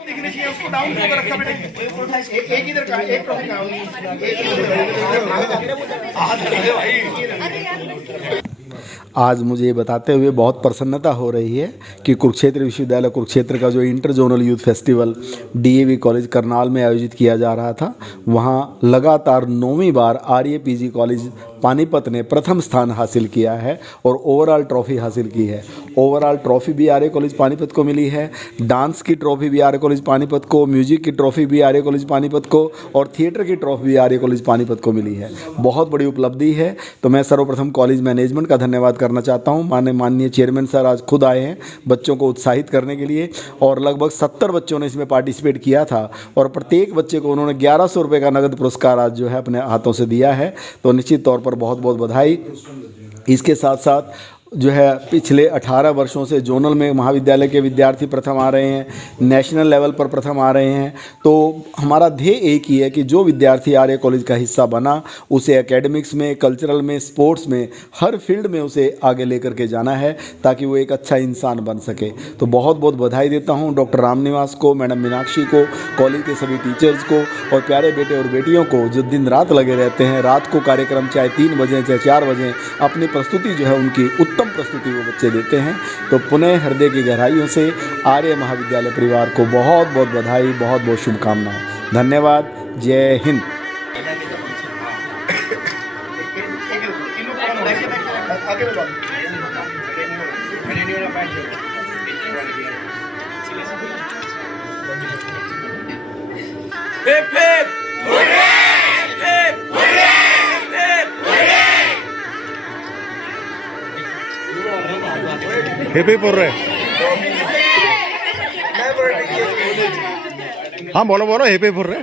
दिखनी चाहिए, उसको डाउन करके रखा बेटे। एक इधर का, एक ट्रॉफी का। आज मुझे ये बताते हुए बहुत प्रसन्नता हो रही है कि कुरुक्षेत्र विश्वविद्यालय कुरुक्षेत्र का जो inter zonal youth festival DAV college Karnal में आयोजित किया जा रहा था, वहाँ लगातार 9वीं बार आरएपीजी कॉलेज पानीपत ने प्रथम स्थान हासिल किया है और ओवरऑल ट्रॉफी हासिल की है। ओवरऑल ट्रॉफी भी आर्य कॉलेज पानीपत को मिली है, डांस की ट्रॉफी भी आर्य कॉलेज पानीपत को, म्यूजिक की ट्रॉफी भी आर्य कॉलेज पानीपत को और थिएटर की ट्रॉफी भी आर्य कॉलेज पानीपत को मिली है। बहुत बड़ी उपलब्धि है। तो मैं सर्वप्रथम कॉलेज मैनेजमेंट का धन्यवाद करना चाहता हूँ। माननीय चेयरमैन सर आज खुद आए हैं बच्चों को उत्साहित करने के लिए और लगभग 70 बच्चों ने इसमें पार्टिसिपेट किया था और प्रत्येक बच्चे को उन्होंने 1100 रुपये का नगद पुरस्कार आज जो है अपने हाथों से दिया है। तो निश्चित तौर पर बहुत बहुत बधाई। इसके साथ साथ जो है पिछले 18 वर्षों से जोनल में महाविद्यालय के विद्यार्थी प्रथम आ रहे हैं, नेशनल लेवल पर प्रथम आ रहे हैं। तो हमारा ध्येय एक ही है कि जो विद्यार्थी आर्य कॉलेज का हिस्सा बना उसे एकेडमिक्स में, कल्चरल में, स्पोर्ट्स में, हर फील्ड में उसे आगे लेकर के जाना है ताकि वो एक अच्छा इंसान बन सके। तो बहुत बहुत बधाई देता हूँ डॉक्टर रामनिवास को, मैडम मीनाक्षी को, कॉलेज के सभी टीचर्स को और प्यारे बेटे और बेटियों को जो दिन रात लगे रहते हैं। रात को कार्यक्रम चाहे 3 बजे चाहे 4 बजे अपनी प्रस्तुति जो है उनकी उत्तम प्रस्तुति वो बच्चे देते हैं। तो पुनः हृदय की गहराइयों से आर्य महाविद्यालय परिवार को बहुत बहुत बधाई, बहुत बहुत शुभकामनाएं। धन्यवाद। जय हिंद। हेपे por रहे। हाँ बोलो बोलो, हेपे por रहे।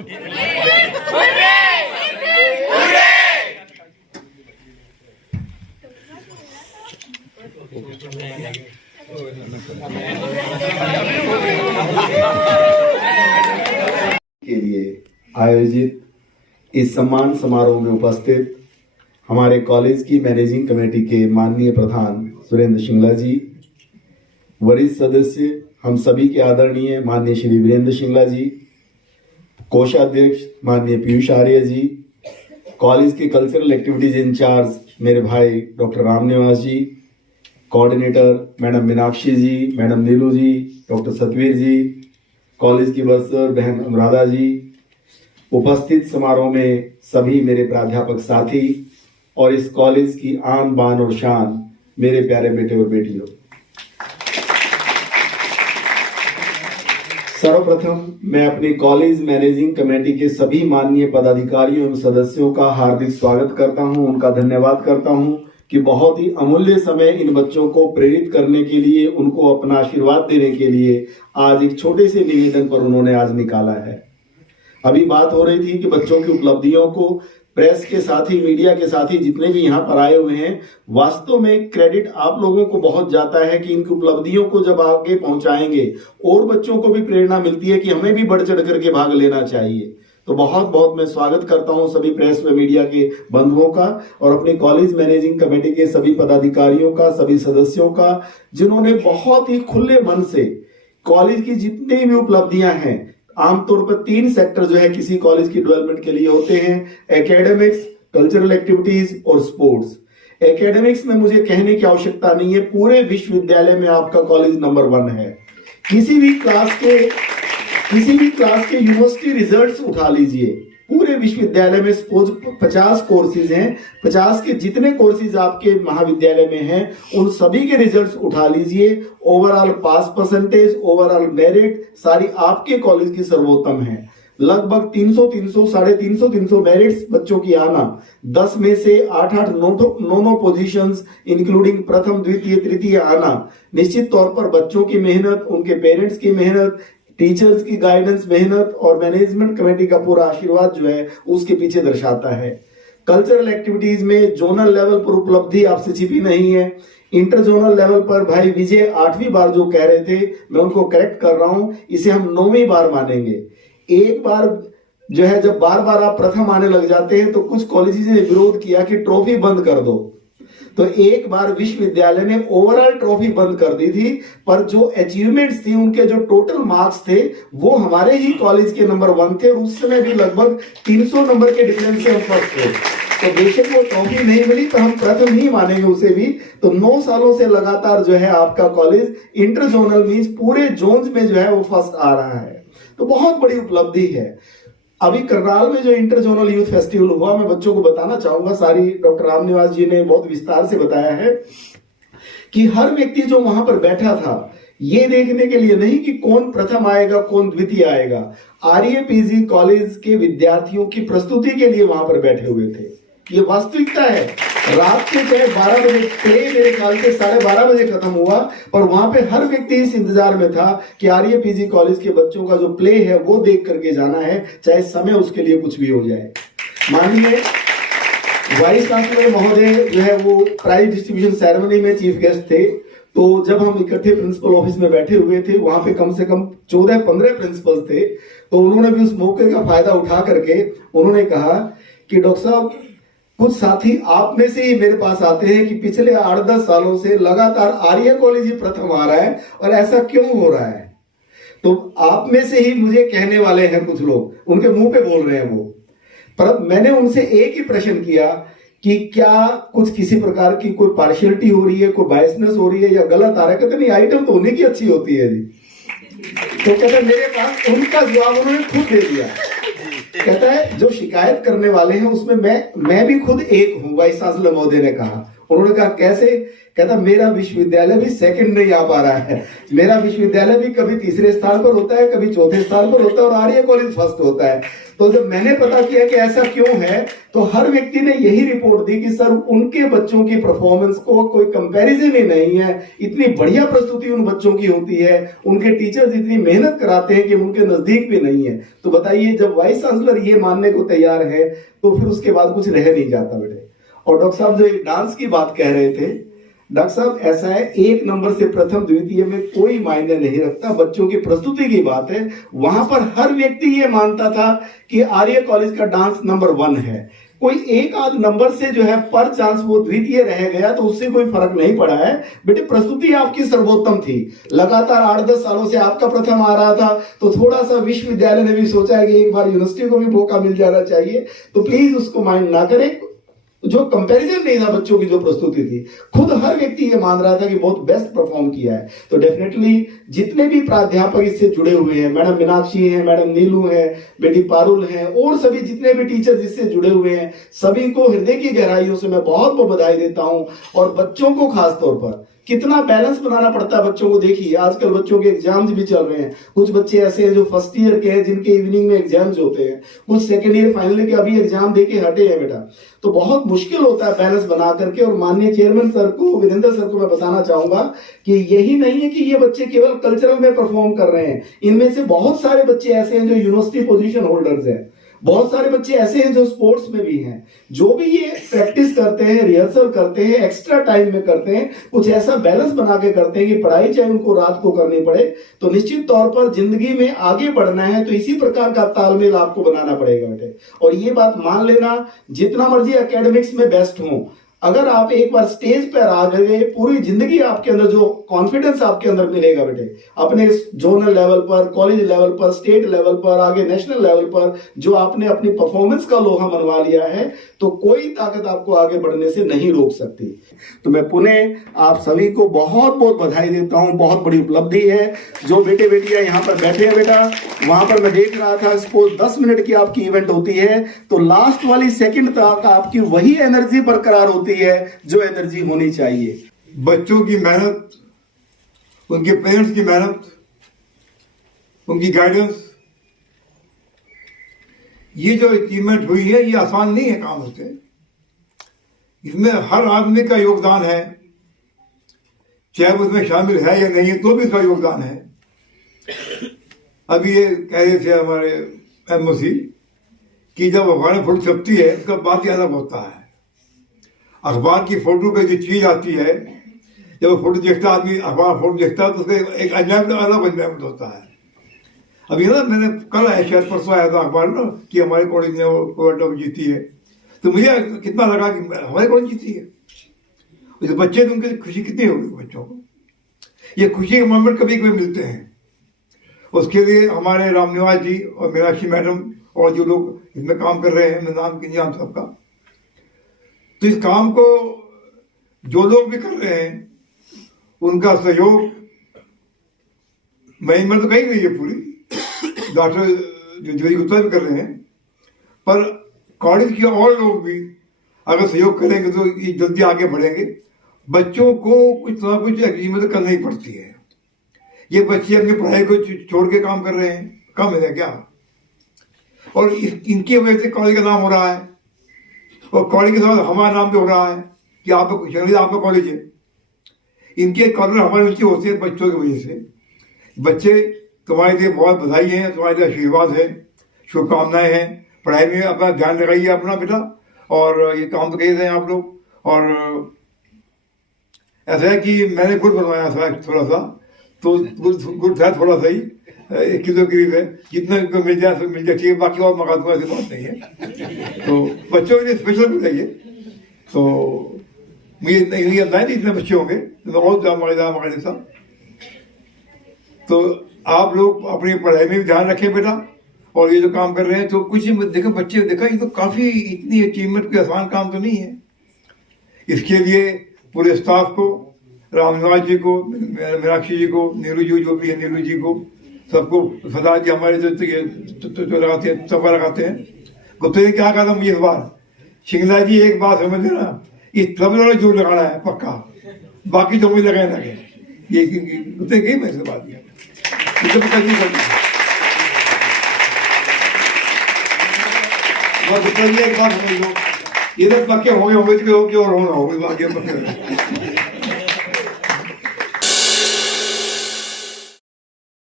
के लिए आयोजित इस सम्मान समारोह में उपस्थित हमारे कॉलेज की मैनेजिंग कमेटी के माननीय प्रधान सुरेंद्र शिंगला जी, वरिष्ठ सदस्य हम सभी के आदरणीय माननीय श्री वीरेंद्र शिंगला जी, कोषाध्यक्ष माननीय पीयूष आर्य जी, कॉलेज के कल्चरल एक्टिविटीज इंचार्ज मेरे भाई डॉक्टर रामनिवास जी, कोऑर्डिनेटर मैडम मीनाक्षी जी, मैडम नीलू जी, डॉक्टर सतवीर जी, कॉलेज की बरसर बहन अनुराधा जी, उपस्थित समारोह में सभी मेरे प्राध्यापक साथी और इस कॉलेज की आन बान और शान मेरे प्यारे बेटे और बेटियों, सर्वप्रथम मैं अपनी कॉलेज मैनेजिंग कमेटी के सभी माननीय पदाधिकारियों एवं सदस्यों का हार्दिक स्वागत करता हूं, उनका धन्यवाद करता हूं कि बहुत ही अमूल्य समय इन बच्चों को प्रेरित करने के लिए, उनको अपना आशीर्वाद देने के लिए आज एक छोटे से निवेदन पर उन्होंने आज निकाला है। अभी बात हो रही थी कि बच्चों की उपलब्धियों को प्रेस के साथ ही, मीडिया के साथ ही जितने भी यहाँ पर आए हुए हैं, वास्तव में क्रेडिट आप लोगों को बहुत जाता है कि इनकी उपलब्धियों को जब आगे पहुंचाएंगे और बच्चों को भी प्रेरणा मिलती है कि हमें भी बढ़ चढ़ करके भाग लेना चाहिए। तो बहुत बहुत मैं स्वागत करता हूं सभी प्रेस व मीडिया के बंधुओं का और अपनी कॉलेज मैनेजिंग कमेटी के सभी पदाधिकारियों का, सभी सदस्यों का, जिन्होंने बहुत ही खुले मन से कॉलेज की जितनी भी उपलब्धियां हैं, आमतौर पर 3 सेक्टर जो है किसी कॉलेज की डेवलपमेंट के लिए होते हैं, एकेडमिक्स, कल्चरल एक्टिविटीज और स्पोर्ट्स। एकेडमिक्स में मुझे कहने की आवश्यकता नहीं है, पूरे विश्वविद्यालय में आपका कॉलेज नंबर 1 है। किसी भी क्लास के यूनिवर्सिटी रिजल्ट्स उठा लीजिए, पूरे विश्वविद्यालय में सपोज 50 कोर्सेज हैं, 50 के जितने कोर्सेज आपके महाविद्यालय में हैं उन सभी के रिजल्ट्स उठा लीजिए। Overall pass percentage, overall merit सारी आपके कॉलेज की सर्वोत्तम है। लगभग 300 साढ़े 300 मेरिट्स बच्चों की आना, 10 में से 8 9 पोजीशंस इंक्लूडिंग प्रथम, द्वितीय, तृतीय आना, निश्चित तौर पर बच्चों की मेहनत, उनके पेरेंट्स की मेहनत, टीचर्स की गाइडेंस, मेहनत और मैनेजमेंट कमेटी का पूरा आशीर्वाद जो है उसके पीछे दर्शाता है। कल्चरल एक्टिविटीज में जोनल लेवल पर उपलब्धि आपसे छिपी नहीं है। इंटर जोनल लेवल पर भाई विजय 8वीं बार जो कह रहे थे, मैं उनको करेक्ट कर रहा हूं, इसे हम 9वीं बार मानेंगे। एक बार जो है जब बार बार आप प्रथम आने लग जाते हैं तो कुछ कॉलेजेस ने विरोध किया कि ट्रॉफी बंद कर दो। तो एक बार विश्वविद्यालय ने ओवरऑल ट्रॉफी बंद कर दी थी, पर जो अचीवमेंट्स थी, उनके जो टोटल मार्क्स थे, वो हमारे ही कॉलेज के नंबर 1 थे और उस समय भी लगभग 300 नंबर के डिफरेंस से हम फर्स्ट थे। तो बेशक वो ट्रॉफी नहीं मिली, पर हम प्रथम ही मानेंगे उसे भी। तो 9 सालों से लगातार जो है आपका कॉलेज इंटर जोनल मींस पूरे जोन्स में जो है वो फर्स्ट आ रहा है, तो बहुत बड़ी उपलब्धि है। अभी करनाल में जो इंटर जोनल यूथ फेस्टिवल हुआ, मैं बच्चों को बताना चाहूंगा, सारी डॉक्टर रामनिवास जी ने बहुत विस्तार से बताया है कि हर व्यक्ति जो वहां पर बैठा था, ये देखने के लिए नहीं कि कौन प्रथम आएगा कौन द्वितीय आएगा, आरएपीजी कॉलेज के विद्यार्थियों की प्रस्तुति के लिए वहां पर बैठे हुए थे। ये वास्तविकता है। रात के चाहे 12 बजे प्ले मेरे ख्याल से 12:30 बजे खत्म हुआ, और वहां पे हर व्यक्ति इस इंतजार में था कि आरएपीजी कॉलेज के बच्चों का जो प्ले है वो देख करके जाना है, चाहे समय उसके लिए कुछ भी हो जाए। माननीय वाइस चांसलर महोदय जो है वो प्राइज डिस्ट्रीब्यूशन सेरेमनी में चीफ गेस्ट थे। तो जब हम इकट्ठे प्रिंसिपल ऑफिस में बैठे हुए थे, वहां पे कम से कम 14-15 प्रिंसिपल थे, तो उन्होंने भी उस मौके का फायदा उठा करके उन्होंने कहा कि डॉक्टर साहब, कुछ साथी आप में से ही मेरे पास आते हैं कि पिछले 8-10 सालों से लगातार आर्य कॉलेज ही प्रथम आ रहा है, और ऐसा क्यों हो रहा है? तो आप में से ही मुझे कहने वाले हैं कुछ लोग, उनके मुंह पे बोल रहे हैं वो। पर मैंने उनसे एक ही प्रश्न किया कि क्या कुछ किसी प्रकार की कोई पार्शियलिटी हो रही है, कोई बायसनेस हो रही है, या गलत आ रहा है? कहते नहीं, आइटम तो होने की अच्छी होती है जी। तो कहते मेरे पास उनका जवाब उन्होंने खुद दे दिया। कहता है जो शिकायत करने वाले हैं उसमें मैं भी खुद एक हूं, वाइस चांसलर महोदय ने कहा। उन्होंने कहा कैसे? कहता मेरा विश्वविद्यालय भी सेकंड नहीं आ पा रहा है, मेरा विश्वविद्यालय भी कभी तीसरे स्थान पर होता है, कभी चौथे स्थान पर होता है, और आर्य कॉलेज फर्स्ट होता है। तो जब मैंने पता किया कि ऐसा क्यों है, तो हर व्यक्ति ने यही रिपोर्ट दी कि सर उनके बच्चों की परफॉर्मेंस को कोई कंपैरिजन ही नहीं है, इतनी बढ़िया प्रस्तुति उन बच्चों की होती है, उनके टीचर्स इतनी मेहनत कराते हैं कि उनके नजदीक भी नहीं है। तो बताइए, जब वाइस चांसलर ये मानने को तैयार है, तो फिर उसके बाद कुछ रह नहीं जाता बेटे। और डॉक्टर साहब जो डांस की बात कह रहे थे, डॉक्टर साहब ऐसा है, एक नंबर से प्रथम द्वितीय में कोई मायने नहीं रखता, बच्चों की प्रस्तुति की बात है। वहां पर हर व्यक्ति ये मानता था कि आर्य कॉलेज का डांस नंबर 1 है। कोई एक आध नंबर से जो है पर चांस वो द्वितीय रह गया, तो उससे कोई फर्क नहीं पड़ा है बेटे। प्रस्तुति आपकी सर्वोत्तम थी, लगातार 8-10 सालों से आपका प्रथम आ रहा था, तो थोड़ा सा विश्वविद्यालय ने भी सोचा है कि एक बार यूनिवर्सिटी को भी मौका मिल जाना चाहिए। तो प्लीज उसको माइंड ना करें। जो कंपैरिजन नहीं था बच्चों की जो प्रस्तुति थी, खुद हर व्यक्ति ये मान रहा था कि बहुत बेस्ट परफॉर्म किया है। तो डेफिनेटली जितने भी प्राध्यापक इससे जुड़े हुए हैं, मैडम मीनाक्षी हैं, मैडम नीलू हैं, बेटी पारुल हैं, और सभी जितने भी टीचर्स इससे जुड़े हुए हैं, सभी को हृदय की गहराइयों से मैं बहुत बहुत बधाई देता हूं। और बच्चों को खास तौर पर कितना बैलेंस बनाना पड़ता है बच्चों को। देखिए आजकल बच्चों के एग्जाम्स भी चल रहे हैं, कुछ बच्चे ऐसे हैं जो फर्स्ट ईयर के हैं जिनके इवनिंग में एग्जाम्स होते हैं, कुछ सेकंड ईयर फाइनल के अभी एग्जाम देके हटे हैं बेटा। तो बहुत मुश्किल होता है बैलेंस बना करके। और माननीय चेयरमैन सर को, वीरेंद्र सर को मैं बताना चाहूंगा कि यही नहीं है कि ये बच्चे केवल कल्चरल में परफॉर्म कर रहे हैं, इनमें से बहुत सारे बच्चे ऐसे हैं जो यूनिवर्सिटी पोजीशन होल्डर्स हैं, बहुत सारे बच्चे ऐसे हैं जो स्पोर्ट्स में भी हैं। जो भी ये प्रैक्टिस करते हैं, रिहर्सल करते हैं, एक्स्ट्रा टाइम में करते हैं, कुछ ऐसा बैलेंस बना के करते हैं कि पढ़ाई चाहे उनको रात को करनी पड़े, तो निश्चित तौर पर जिंदगी में आगे बढ़ना है तो इसी प्रकार का तालमेल आपको बनाना पड़ेगा बेटे। और ये बात मान लेना, जितना मर्जी एकेडमिक्स में बेस्ट हो, अगर आप एक बार स्टेज पर आ गए, पूरी जिंदगी आपके अंदर जो कॉन्फिडेंस आपके अंदर मिलेगा बेटे, अपने जोनल लेवल पर, कॉलेज लेवल पर, स्टेट लेवल पर, आगे नेशनल लेवल पर जो आपने अपनी परफॉर्मेंस का लोहा मनवा लिया है, तो कोई ताकत आपको आगे बढ़ने से नहीं रोक सकती। तो मैं पुनः आप सभी को बहुत बहुत बधाई देता हूं। बहुत बड़ी उपलब्धि है। जो बेटे बेटियां यहाँ पर बैठे हैं बेटा, वहां पर मैं देख रहा था, सपोज 10 मिनट की आपकी इवेंट होती है, तो लास्ट वाली सेकंड तक आपकी वही एनर्जी बरकरार होती है जो एनर्जी होनी चाहिए। बच्चों की मेहनत, उनके पेरेंट्स की मेहनत, उनकी गाइडेंस, ये जो अचीवमेंट हुई है, ये आसान नहीं है काम होते। इसमें हर आदमी का योगदान है, चाहे वो उसमें शामिल है या नहीं है, तो भी उसका योगदान है। अभी ये कह रहे थे हमारे एमओसी कि जब अखबार में फोटो छपती है, उसका बात ही अलग होता है। अखबार की फोटो पे जो चीज आती है, जब वो फोटो देखता आदमी, अखबार फोटो देखता है, तो उसका एक एंजॉयमेंट, अलग एंजॉयमेंट होता है। अभी ना मैंने कल आया, शायद परसों आया था अखबार ना कि हमारे कॉलेज ने वो जीती है, तो मुझे कितना लगा कि हमारे कॉलेज जीती है। जो बच्चे तो उनकी खुशी कितनी होगी बच्चों को, ये खुशी के मोमेंट कभी कभी मिलते हैं। उसके लिए हमारे रामनिवास जी और मीनाक्षी मैडम और जो लोग इसमें काम कर रहे हैं, मैं नाम की नाम सबका, तो इस काम को जो लोग भी कर रहे हैं उनका सहयोग मैं तो कही गई है पूरी, डॉक्टर ज्योति गुप्ता भी कर रहे हैं, पर कॉलेज के और लोग भी अगर सहयोग करेंगे तो ये जल्दी आगे बढ़ेंगे। बच्चों को कुछ ना कुछ अचीवमेंट करनी ही पड़ती है। ये बच्चे अपनी पढ़ाई को छोड़ के काम कर रहे हैं, कम है क्या? और इनकी वजह से कॉलेज का नाम हो रहा है, और कॉलेज के साथ हमारा नाम भी हो रहा है कि आपका कॉलेज है। इनके कॉलेज हमारे नीचे होते हैं बच्चों की वजह से। बच्चे तुम्हारे लिए बहुत बधाई है, तुम्हारे लिए आशीर्वाद है, शुभकामनाएं हैं। पढ़ाई में अपना ध्यान लगाइए अपना बेटा, और ये काम तो कही रहे हैं आप लोग। और ऐसा है कि मैंने गुड़ बनवाया था थोड़ा सा, तो गुड़ था थोड़ा सा ही, 1 किलो करीब है, जितना मिल जाए ठीक है, बाकी और मंगा दूंगा, ऐसी बात नहीं है। तो बच्चों के लिए स्पेशल गुड़ चाहिए, तो मुझे नहीं आता है इतने बच्चे होंगे तो मैं बहुत मंगा देता। तो आप लोग अपनी पढ़ाई में भी ध्यान रखें बेटा, और ये जो काम कर रहे हैं तो कुछ देखो बच्चे, देखा ये तो काफ़ी इतनी अचीवमेंट कोई आसान काम तो नहीं है। इसके लिए पूरे स्टाफ को, रामनिवास जी को, मीनाक्षी जी को, नीरू जी जो भी है, नीरू जी को, सबको, सरदार जी हमारे जो लगाते हैं, सफा लगाते हैं। गुप्ता जी क्या कहा था मुझे इस बार, शिंगला जी एक बात समझ लेना, इस सब जोर लगाना है पक्का, बाकी तो मुझे लगाए लगे। ये गुप्ता गई मैं से बात किया, मुझे पता नहीं करना। गुप्ता जी एक बात समझ लो, इधर पक्के होंगे और होना होगा, बाकी पक्के